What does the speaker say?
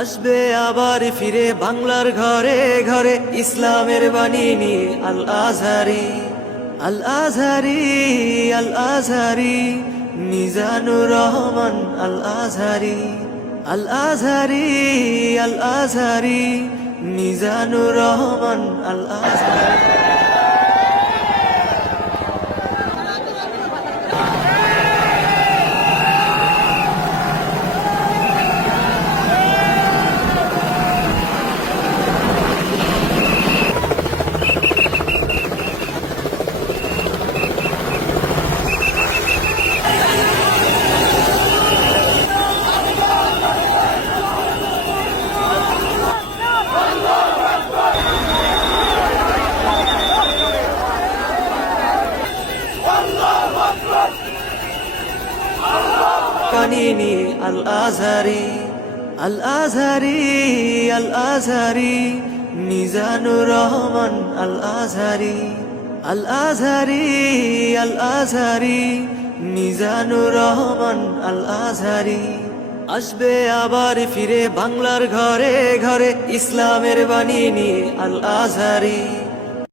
আসবে আবার ফিরে বাংলার ঘরে ঘরে ইসলামের বাণী নিয়ে আল আজহারি, আল আজহারি, আল আজহারি, মিজানুর রহমান আল আজহারি, আল আজহারি, আল আজহারি, মিজানুর রহমান আল আজহারি। বাণী আল আজহারি, আল আজহারি, আল আজহারি, মিজানুর রহমান আল আজহারি, আল আজহারি, আল আজহারি, মিজানুর রহমান আল আজহারি। আসবে আবার ফিরে বাংলার ঘরে ঘরে ইসলামের বাণী নিয়ে আল আজহারি।